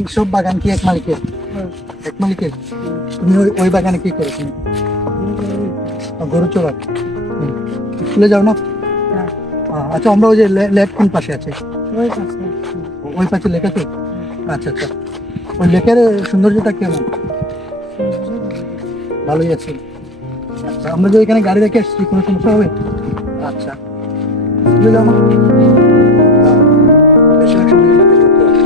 এই সব বাগান কি এক মালিকের? এক মালিকের? তুমি ওই বাগানে কি করো তুমি? গরু চড়াও? স্কুলে যাও না? আচ্ছা, আমরা ওই যে লেক কোন পাশে আছে? ওই পাশে লেক আছে? আচ্ছা আচ্ছা, ওই লেকের সৌন্দর্যটা কেমন? ভালোই আছে। আচ্ছা, আমরা যে এখানে গাড়ি রেখে আসছি, কোনো সমস্যা হবে? আচ্ছা, স্কুলে যাও না? বেশিরভাগ সময় বাড়িতে থাকতে হয়।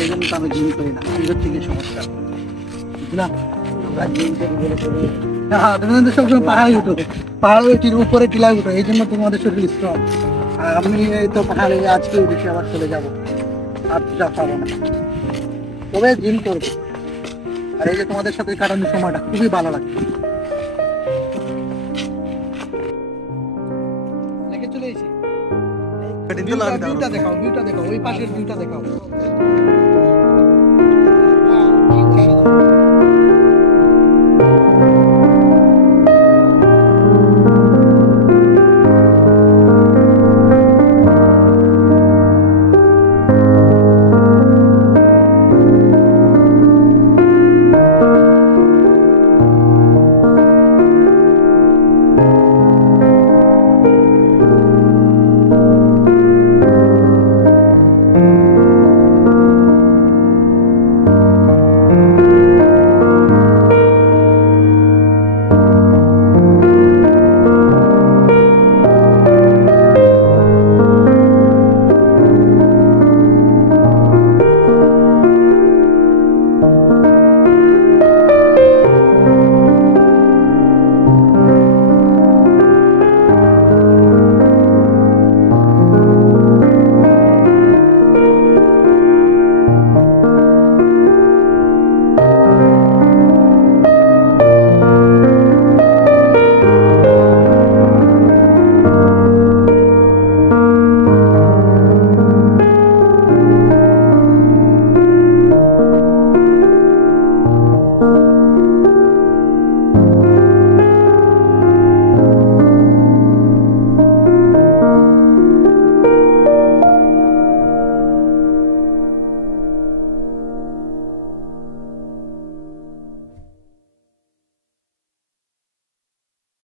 এই জন্য তো আমি জিম করি না, এদের থেকে সমস্যা, বুঝলাম। আমরা জিম করি বলে করি। হ্যাঁ, তুমি কিন্তু সবসময় পাহাড়ে উঠো, পাহাড়ে উপরে টিলায় উঠো, এই জন্য তোমাদের শরীর স্ট্রং। আর আমি এই তো পাহাড়ে আজকে উঠেছি, আবার চলে যাবো, আর যা পাবো না, তবে জিম করবো। আর এই যে তোমাদের সাথে কাটানোর সময়টা খুবই ভালো লাগে। লেকে চলে এসেছি, ভিউটা দেখাও, ভিউটা দেখাও, ওই পাশের ভিউটা দেখাও।